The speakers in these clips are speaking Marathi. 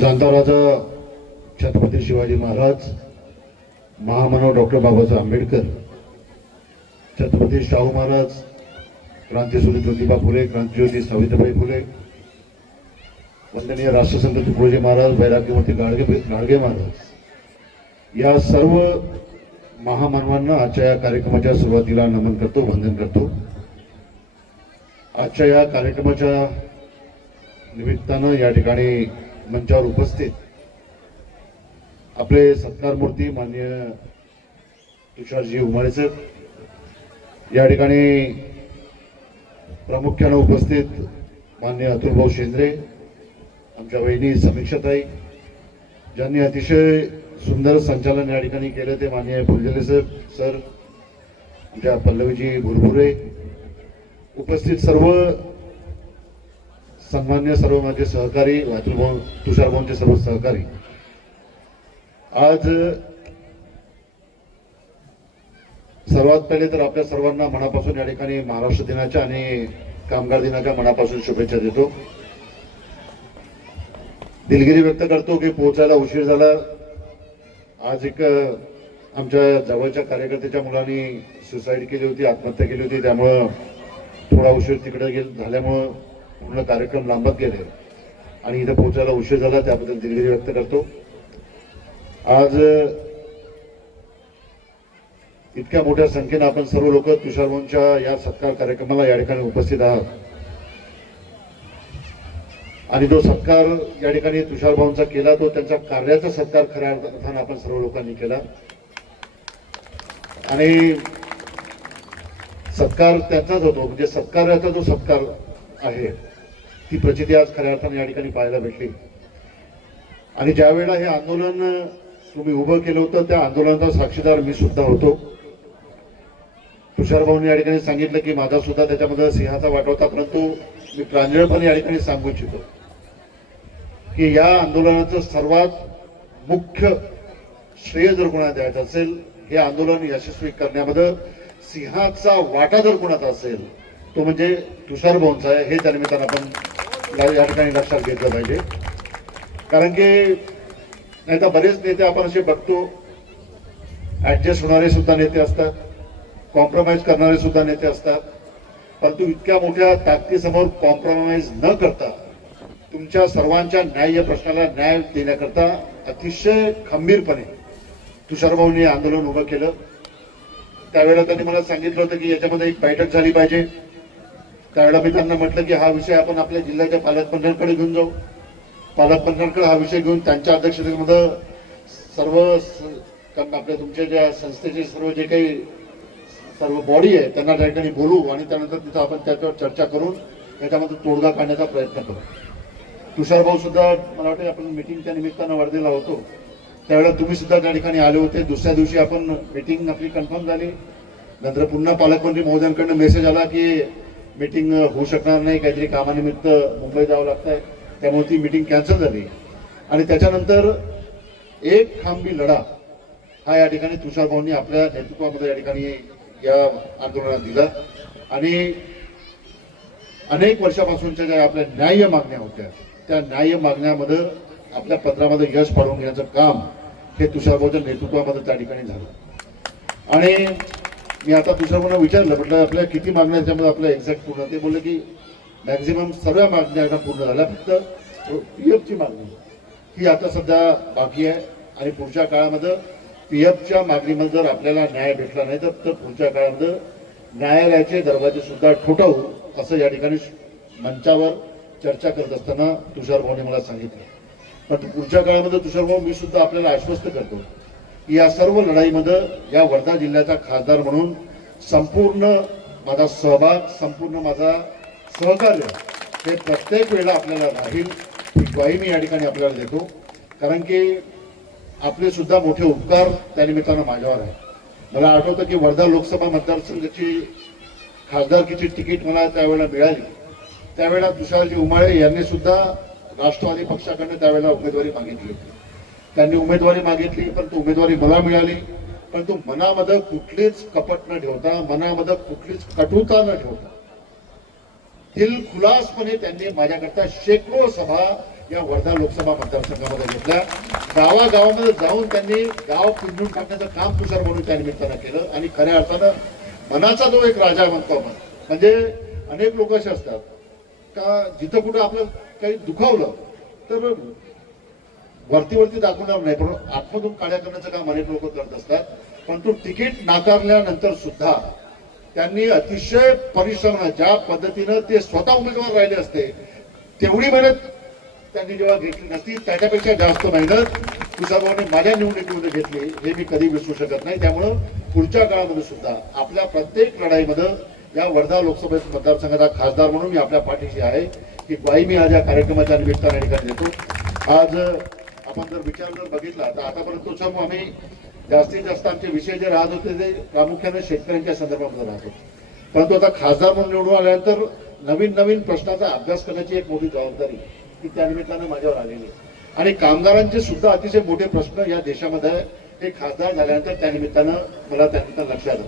जाणता राजा छत्रपती शिवाजी महाराज महामानव डॉक्टर बाबासाहेब आंबेडकर छत्रपती शाहू महाराज क्रांतीसूर्य ज्योतिबा फुले क्रांतीज्योती सावित्रीबाई फुले वंदनीय राष्ट्रसंत तुकडोजी महाराज वैराग्यमूर्ती गाडगे गाडगे महाराज या सर्व महामानवांना आजच्या या कार्यक्रमाच्या सुरुवातीला नमन करतो वंदन करतो. आजच्या या कार्यक्रमाच्या निमित्तानं या ठिकाणी मंचावर उपस्थित आपले सत्कार मूर्ती मान्य तुषारजी उमाळे साहेब या ठिकाणी प्रामुख्यानं उपस्थित मान्य अतुलभाऊ शेंद्रे आमच्या वहिनी समीक्षाताई ज्यांनी अतिशय सुंदर संचालन या ठिकाणी केलं ते मान्य फुलजले साहेब सर आमच्या पल्लवीजी भुरभुरे उपस्थित सर्व सन्मान्य सर्व माझे सहकारी अतुलभाऊ तुषारभाऊंचे सर्व सहकारी. आज सर्वात पहिले तर आपल्या सर्वांना मनापासून या ठिकाणी महाराष्ट्र दिनाच्या आणि कामगार दिनाच्या मनापासून शुभेच्छा देतो. दिलगिरी व्यक्त करतो की पोहोचायला उशीर झाला. आज एक आमच्या जवळच्या कार्यकर्त्याच्या मुलांनी सुसाईड केली होती आत्महत्या केली होती त्यामुळं थोडा उशीर तिकडे गेल झाल्यामुळं पूर्ण कार्यक्रम लांबत गेले. आणि इथं पोहोचायला उशीर झाला त्याबद्दल दिलगिरी व्यक्त करतो. आज इतक्या मोठ्या संख्येनं आपण सर्व लोक तुषारभाऊंच्या या सत्कार कार्यक्रमाला या ठिकाणी उपस्थित आहात. आणि जो सत्कार या ठिकाणी तुषारभाऊंचा केला तो त्यांच्या कार्याचा सत्कार खऱ्या अर्थानं आपण सर्व लोकांनी केला. आणि सत्कार त्यांचाच होतो म्हणजे सत्काराचा जो सत्कार आहे. ती प्रचिती आज खऱ्या अर्थाने या ठिकाणी पाहायला भेटली. आणि ज्या वेळेला हे आंदोलन तुम्ही उभं केलं होतं त्या आंदोलनाचा साक्षीदार मी सुद्धा होतो. तुषार भाऊने या ठिकाणी सांगितलं की माझा सुद्धा त्याच्यामध्ये सिंहाचा वाटा होता परंतु मी प्रांजळपणे या ठिकाणी सांगू इच्छितो की या आंदोलनाचं सर्वात मुख्य श्रेय जर कोणाला द्यायचं असेल हे आंदोलन यशस्वी करण्यामध्ये सिंहाचा वाटा जर कोणाचा असेल तो म्हणजे तुषार भाऊंचा आहे हे त्या निमित्तानं आपण या- ठिकाणी लक्षात घेतलं पाहिजे. कारण की नाही तर बरेच नेते आपण असे बघतो ऍडजस्ट होणारे सुद्धा नेते असतात कॉम्प्रोमाइज करणारे सुद्धा नेते असतात परंतु इतक्या मोठ्या ताकदीसमोर कॉम्प्रोमाइज न करता तुमच्या सर्वांच्या न्याय्य प्रश्नाला न्याय देण्याकरता अतिशय खंबीरपणे तुषारभाऊंनी आंदोलन उभं केलं. त्यावेळेला त्यांनी मला सांगितलं होतं की याच्यामध्ये एक बैठक झाली पाहिजे. त्यावेळेला मी त्यांना म्हटलं की हा विषय आपण आपल्या जिल्ह्याच्या पालकमंत्र्यांकडे घेऊन जाऊ. पालकमंत्र्यांकडे हा विषय घेऊन त्यांच्या अध्यक्षतेमध्ये सर्व स- कारण आपल्या तुमच्या ज्या संस्थेचे सर्व जे काही सर्व बॉडी आहे त्यांना त्या ठिकाणी बोलू आणि त्यानंतर तिथं आपण त्याच्यावर चर्चा करून त्याच्यामध्ये तोडगा काढण्याचा प्रयत्न करू. तुषार भाऊ सुद्धा मला वाटतं आपण मिटिंगच्या निमित्तानं वर्धेला होतो. त्यावेळेला तुम्ही सुद्धा त्या ठिकाणी आले होते. दुसऱ्या दिवशी आपण मिटिंग आपली कन्फर्म झाली. नंतर पुन्हा पालकमंत्री महोदयांकडनं मेसेज आला की मीटिंग होऊ शकणार नाही. काहीतरी कामानिमित्त मुंबई जावं लागतंय. त्यामुळे ती मीटिंग कॅन्सल झाली. आणि त्याच्यानंतर एक खांबी लढा हा या ठिकाणी तुषार भाऊंनी आपल्या नेतृत्वामध्ये या ठिकाणी या आंदोलनात दिला. आणि अनेक वर्षापासूनच्या ज्या आपल्या न्याय्य मागण्या होत्या त्या न्याय्य मागण्यामध्ये आपल्या पत्रामध्ये यश पाडून घेण्याचं काम हे तुषारभाऊच्या नेतृत्वामध्ये त्या ठिकाणी झालं. आणि मी आता तुषारभाऊंना विचारलं म्हटलं आपल्या किती मागण्या त्यामध्ये आपल्या एक्झॅक्ट पूर्ण ते बोलले की मॅक्झिमम सर्व मागण्या पूर्ण झाल्या फक्त पी एफची मागणी ही आता सध्या बाकी आहे आणि पुढच्या काळामध्ये पी एफच्या मागणीमध्ये जर आपल्याला न्याय भेटला नाही तर तर पुढच्या काळामध्ये न्यायालयाचे दरवाजे सुद्धा ठोठावू असं या ठिकाणी मंचावर चर्चा करत असताना तुषार भाऊने मला सांगितलं. पण पुढच्या काळामध्ये तुषार भाऊ मी सुद्धा आपल्याला आश्वस्त करतो की या सर्व लढाईमध्ये या वर्धा जिल्ह्याचा खासदार म्हणून संपूर्ण माझा सहभाग संपूर्ण माझा सहकार्य हे प्रत्येक वेळेला आपल्याला राहील. ही ग्वाही मी या ठिकाणी आपल्याला देतो. कारण की आपले सुद्धा मोठे उपकार त्यानिमित्तानं माझ्यावर आहे मला आठवतं की वर्धा लोकसभा मतदारसंघाची खासदारकीची तिकीट मला त्यावेळेला मिळाली. त्यावेळेला तुषारजी उमाळे यांनी सुद्धा राष्ट्रवादी पक्षाकडनं त्यावेळेला उमेदवारी मागितली होती. त्यांनी उमेदवारी मागितली परंतु उमेदवारी मला मिळाली. परंतु मनामध्ये कुठलीच कपट न ठेवता मनामध्ये कुठलीच कटुता न ठेवता दिलखुलासपणे त्यांनी माझ्याकरता शेकडो सभा या वर्धा लोकसभा मतदारसंघामध्ये घेतल्या. गावागावामध्ये जाऊन त्यांनी गाव पिंजून टाकण्याचं काम तुषार म्हणून त्या निमित्तानं केलं आणि खऱ्या अर्थानं मनाचा जो एक राजा म्हणतो आपण. म्हणजे अनेक लोक असे असतात का जिथं कुठं आपलं काही दुखावलं तर वरती वरती दाखवणार नाही पण आत्मधून काळ्या करण्याचं काम अनेक लोक करत असतात. परंतु तिकीट नाकारल्यानंतर सुद्धा त्यांनी अतिशय परिश्रम ज्या पद्धतीनं ते स्वतः उमेदवार राहिले असते तेवढी मेहनत त्यांनी जेव्हा घेतली नसती त्याच्यापेक्षा जास्त मेहनत तुषारभाऊने माझ्या निवडणुकीमध्ये घेतली हे मी कधी विसरू शकत नाही. त्यामुळं पुढच्या काळामध्ये सुद्धा आपल्या प्रत्येक लढाईमध्ये या वर्धा लोकसभा मतदारसंघाचा खासदार म्हणून मी आपल्या पाठीशी आहे की ग्वाही मी आज या कार्यक्रमाच्या निमित्ताने ठिकाणी देतो. आज आपण जर विचार जर बघितला तर आतापर्यंत समूह आम्ही जास्तीत जास्त आमचे विषय जे राहत होते ते प्रामुख्याने शेतकऱ्यांच्या संदर्भामध्ये राहत होते. परंतु आता खासदार म्हणून निवडून आल्यानंतर नवीन नवीन प्रश्नाचा अभ्यास करण्याची एक मोठी जबाबदारी ती त्यानिमित्तानं माझ्यावर आलेली आहे. आणि कामगारांचे सुद्धा अतिशय मोठे प्रश्न या देशामध्ये हे खासदार झाल्यानंतर त्यानिमित्तानं मला त्यानिमित्तानं लक्षात आलं.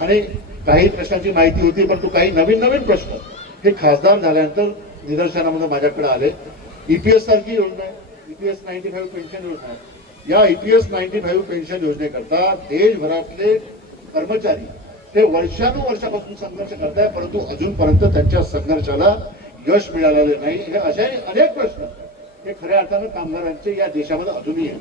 आणि काही प्रश्नांची माहिती होती परंतु काही नवीन नवीन प्रश्न हे खासदार झाल्यानंतर निदर्शनामध्ये माझ्याकडे आले. ईपीएस सारखी योजना आहे. ईपीएस नाईन्टी फाईव्ह पेन्शन योजना या ईपीएस नाईन्टी फाईव्ह पेन्शन योजनेकरता देशभरातले कर्मचारी हे वर्षानुवर्षापासून संघर्ष करताय परंतु अजूनपर्यंत त्यांच्या संघर्षाला यश मिळालेलं नाही. हे असे अनेक प्रश्न हे खऱ्या अर्थानं कामगारांचे या देशामध्ये अजूनही आहेत.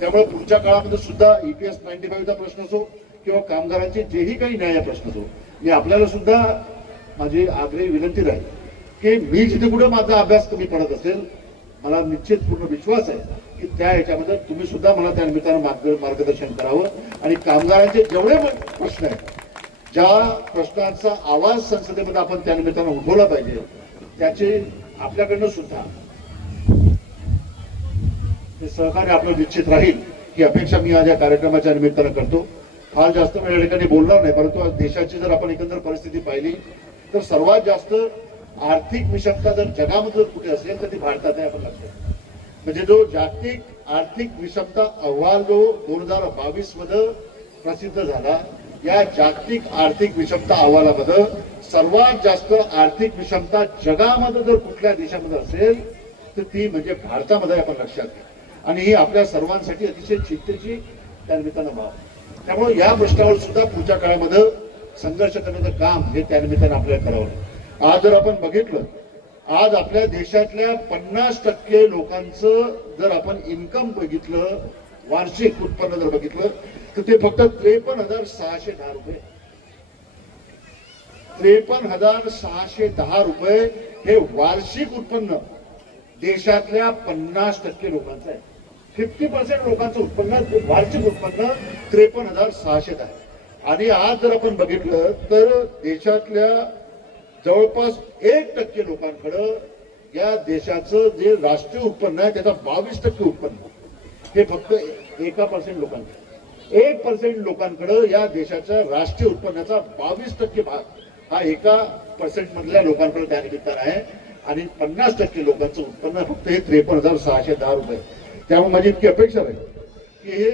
त्यामुळे पुढच्या काळामध्ये सुद्धा ईपीएस नाईन्टी फाईव्हचा प्रश्न असो किंवा कामगारांचे जेही काही न्याय प्रश्न असो मी आपल्याला सुद्धा माझी आग्रही विनंती राहील की मी जिथे कुठे माझा अभ्यास कमी पडत असेल मला निश्चित पूर्ण विश्वास आहे की त्या याच्यामध्ये तुम्ही सुद्धा मला त्या निमित्तानं मार्ग- मार्गदर्शन करावं. आणि कामगारांचे जेवढे प्रश्न आहेत ज्या प्रश्नांचा आवाज संसदेमध्ये आपण त्या निमित्तानं उठवला पाहिजे त्याचे आपल्याकडनं सुद्धा हे सहकार्य आपलं निश्चित राहील ही अपेक्षा मी आज या कार्यक्रमाच्या निमित्तानं करतो. फार जास्त वेळ या ठिकाणी बोलणार नाही परंतु आज देशाची जर आपण एकंदर परिस्थिती पाहिली तर सर्वात जास्त आर्थिक विषमता जर जगामध्ये जर कुठे असेल तर ती भारतात आहे आपण लक्षात म्हणजे जो जागतिक आर्थिक विषमता अहवाल जो दोन हजार बावीसमध्ये प्रसिद्ध झाला या जागतिक आर्थिक विषमता अहवालामध्ये सर्वात जास्त आर्थिक विषमता जगामध्ये जर कुठल्या देशामध्ये असेल तर ती म्हणजे भारतामध्ये आपण लक्षात घ्या आणि ही आपल्या सर्वांसाठी अतिशय चिंतेची त्या निमित्तानं भाव त्यामुळे या प्रश्नावर सुद्धा पुढच्या काळामध्ये संघर्ष करण्याचं काम हे त्यानिमित्तानं आपल्याला करावं लागेल. आज जर आपण बघितलं आज आपल्या देशातल्या पन्नास टक्के लोकांचं जर आपण इन्कम बघितलं वार्षिक उत्पन्न जर बघितलं तर ते फक्त त्रेपन्न हजार सहाशे दहा रुपये. त्रेपन्न हजार सहाशे दहा रुपये हे वार्षिक उत्पन्न देशातल्या पन्नास टक्के लोकांचं आहे. फिफ्टी पर्सेंट लोकांचं उत्पन्न वार्षिक उत्पन्न त्रेपन्न हजार सहाशे दहा आणि आज जर आपण बघितलं तर देशातल्या जवळपास एक टक्के लोकांकडं या देशाचं जे राष्ट्रीय उत्पन्न आहे त्याचा बावीस टक्के उत्पन्न. हे फक्त एका पर्सेंट लोकांकडे. एक पर्सेंट लोकांकडं या देशाच्या राष्ट्रीय उत्पन्नाचा बावीस टक्के भाग हा एका पर्सेंट मधल्या लोकांकडे त्या निमित्तानं आहे. आणि पन्नास टक्के लोकांचं उत्पन्न फक्त हे त्रेपन्न हजार सहाशे दहा रुपये. त्यामुळे माझी इतकी अपेक्षा आहे की हे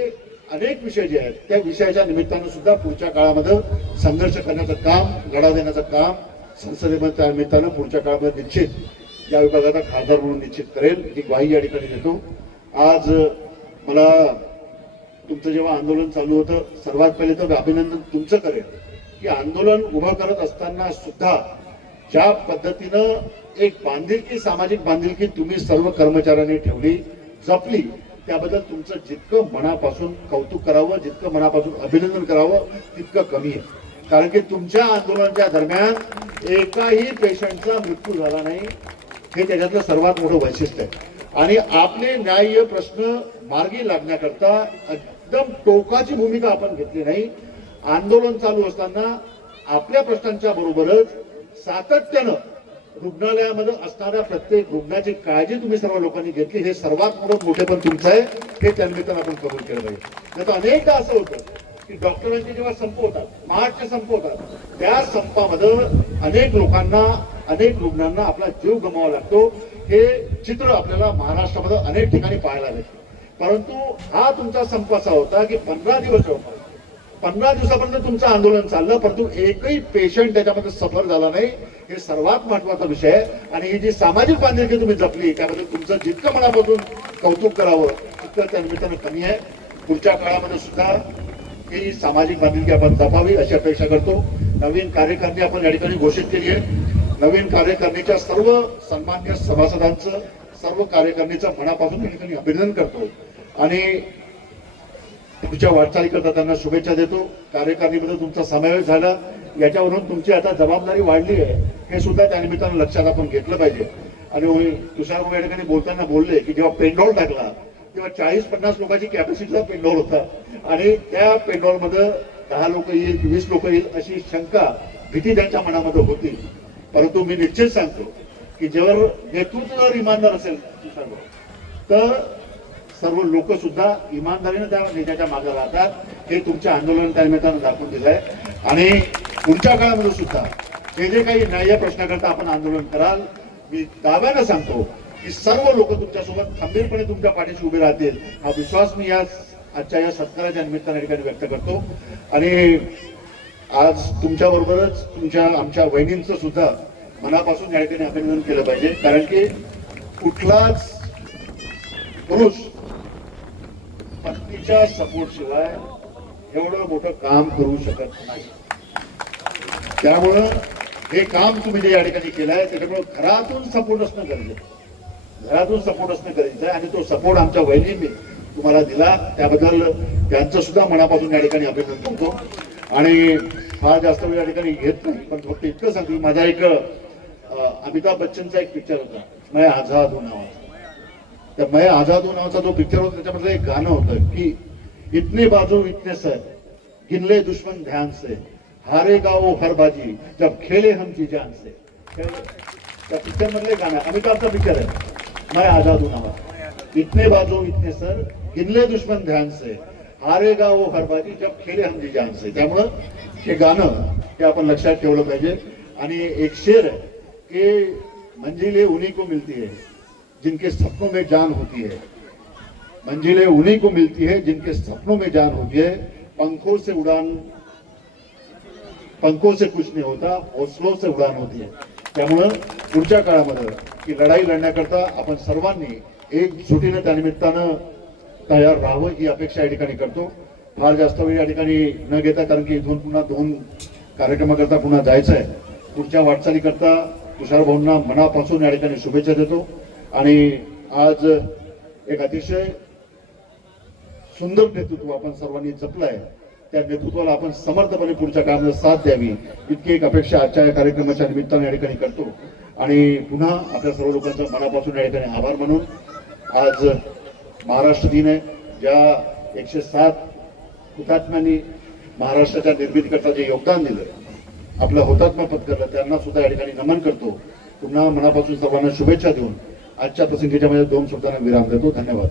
अनेक विषय जे आहेत त्या विषयाच्या निमित्तानं सुद्धा पुढच्या काळामध्ये संघर्ष करण्याचं काम लढा देण्याचं काम संसदेमध्ये त्या निमित्तानं पुढच्या काळामध्ये निश्चित या विभागाचा खासदार म्हणून निश्चित करेल ही ग्वाही या ठिकाणी देतो. आज मला तुमचं जेव्हा आंदोलन चालू होतं सर्वात पहिले तर अभिनंदन तुमचं करेल की आंदोलन उभं करत असताना सुद्धा ज्या पद्धतीनं एक बांधिलकी सामाजिक बांधिलकी तुम्ही सर्व कर्मचाऱ्यांनी ठेवली जपली त्याबद्दल तुमचं जितकं मनापासून कौतुक करावं जितकं मनापासून अभिनंदन करावं तितकं कमी आहे. कारण की तुमच्या आंदोलनाच्या दरम्यान एकाही पेशंटचा मृत्यू झाला नाही. हे त्याच्यातलं सर्वात मोठं वैशिष्ट्य आहे. आणि आपले न्याय्य प्रश्न मार्गी लागण्याकरता एकदम टोकाची भूमिका आपण घेतली नाही. आंदोलन चालू असताना आपल्या प्रश्नांच्या बरोबरच सातत्यानं रुग्णालयामध्ये असणाऱ्या प्रत्येक रुग्णाची काळजी तुम्ही सर्व लोकांनी घेतली. हे सर्वात मोठं मोठेपण तुमचं आहे. हे त्यानिमित्तानं आपण कबूल केलं पाहिजे. नाही तर अनेकदा असं होतं की डॉक्टरांचे जेव्हा संप होतात मार्चचे संप होतात त्या संपामध्ये अनेक लोकांना अनेक रुग्णांना आपला जीव गमावा लागतो. हे चित्र आपल्याला महाराष्ट्रामध्ये अनेक ठिकाणी पाहायला मिळतं. परंतु हा तुमचा संप असा होता की पंधरा दिवस जवळपास. पंधरा दिवसापर्यंत तुमचं आंदोलन चाललं परंतु एकही पेशंट त्याच्यामध्ये सफर झाला नाही. हे सर्वात महत्त्वाचा विषय आहे. आणि ही जी सामाजिक बांधिलकी तुम्ही जपली त्याबद्दल तुमचं जितकं मनापासून कौतुक करावं तितकं त्या निमित्तानं कमी आहे. पुढच्या काळामध्ये सुद्धा ही सामाजिक बांधिलकी आपण जपावी अशी अपेक्षा करतो. नवीन कार्यकारिणी आपण या ठिकाणी घोषित केली आहे. नवीन कार्यकारिणीच्या सर्व सन्मान्य सभासदांचं सर्व कार्यकारिणीचं मनापासून या ठिकाणी अभिनंदन करतो. आणि तुमच्या वाटचालीकरता त्यांना शुभेच्छा देतो. कार्यकारिणीमध्ये तुमचा समावेश झाला. याच्यावरून तुमची आता जबाबदारी वाढली आहे. हे सुद्धा त्या निमित्तानं लक्षात आपण घेतलं पाहिजे. आणि तुषार या ठिकाणी बोलताना बोलले की जेव्हा पेंडॉल टाकला किंवा चाळीस पन्नास लोकांची कॅपॅसिटीचा पेंडॉल होता. आणि त्या पेंडॉलमध्ये दहा लोक येईल वीस लोक येईल अशी शंका भीती त्यांच्या मनामध्ये होती. परंतु मी निश्चित सांगतो की जेव्हा नेतृत्व जर इमानदार असेल तर सर्व लोक सुद्धा इमानदारीने त्या नेत्याच्या मागे राहतात. हे तुमच्या आंदोलन त्या निमित्तानं दाखवून दिलंय. आणि पुढच्या काळामध्ये सुद्धा जे जे काही न्याय प्रश्नाकरता आपण आंदोलन कराल मी दाव्यानं सांगतो की सर्व लोक तुमच्यासोबत खंबीरपणे तुमच्या पाठीशी उभे राहतील. हा विश्वास मी या आजच्या या सत्काराच्या निमित्ताने या ठिकाणी व्यक्त करतो. आणि आज तुमच्या बरोबरच तुमच्या आमच्या वहिनींचं सुद्धा मनापासून या ठिकाणी अभिनंदन केलं पाहिजे. कारण की कुठलाच पुरुष पत्नीच्या सपोर्ट शिवाय एवढं मोठं काम करू शकत नाही. त्यामुळं हे काम तुम्ही जे या ठिकाणी केलंय त्याच्यामुळे घरातून सपोर्ट असणं गरजेचं आहे. घरातून सपोर्ट असणं गरजेचं आहे आणि तो सपोर्ट आमच्या वहिनींनी तुम्हाला दिला. त्याबद्दल त्यांचं सुद्धा मनापासून या ठिकाणी अभिनंदन करतो. आणि फार जास्त वेळ या ठिकाणी घेत नाही पण फक्त इतकं सांगतो माझा एक अमिताभ बच्चनचा एक पिक्चर होता मैं आझाद हो नावाचा. त्या मैं आझाद हो नावाचा जो पिक्चर होता त्याच्यामधलं एक गाणं होतं की इतने बाजू इतने सर गिनले दुश्मन ध्यान से हारे गाओ हर बाजी जब खेले हम जी जान से. त्या पिक्चर मधले गाणं अमिताभचा पिक्चर आहे. मैं आजाद हूं नावा इतने बाजू इतने सर गिनले दुश्मन ध्यान से हारेगा वो हर बाजी जब खेले हम जी जान से. त्यामुळं हे गाणं हे आपण लक्षात ठेवलं पाहिजे. आणि एक शेर आहे की मंजिले उन्हीं को मिलती है जिनके सपनों में जान होती है. मंजिले उन्हीं को मिलती है जिनके सपनों में जान होती है. पंखों से उड़ान पंखों से कुछ नहीं होता हौसलों से उड़ान होती है. त्यामुळं पुढच्या काळामध्ये की लढाई लढण्याकरता आपण सर्वांनी एकजुटीनं त्यानिमित्तानं तयार राहावं ही अपेक्षा या ठिकाणी करतो. फार जास्त वेळ या ठिकाणी न घेता कारण की इथून पुन्हा दोन कार्यक्रमाकरता पुन्हा जायचं आहे पुढच्या वाटचालीकरता तुषार भाऊंना मनापासून या ठिकाणी शुभेच्छा देतो. आणि आज एक अतिशय सुंदर नेतृत्व आपण सर्वांनी जपलंय. त्या नेतृत्वाला आपण समर्थपणे पुढच्या कामाला साथ द्यावी इतकी एक अपेक्षा आजच्या या कार्यक्रमाच्या निमित्ताने या ठिकाणी करतो. आणि पुन्हा आपल्या सर्व लोकांचा मनापासून या ठिकाणी आभार मानून आज महाराष्ट्र दिन आहे. ज्या एकशे सात हुतात्म्यांनी महाराष्ट्राच्या निर्मितीकरता जे योगदान दिलं आपलं हुतात्मा पत्करलं त्यांना सुद्धा या ठिकाणी नमन करतो. पुन्हा मनापासून सर्वांना शुभेच्छा देऊन आजच्या प्रसंगीच्या माझ्या दोन शब्दांना विराम देतो. धन्यवाद.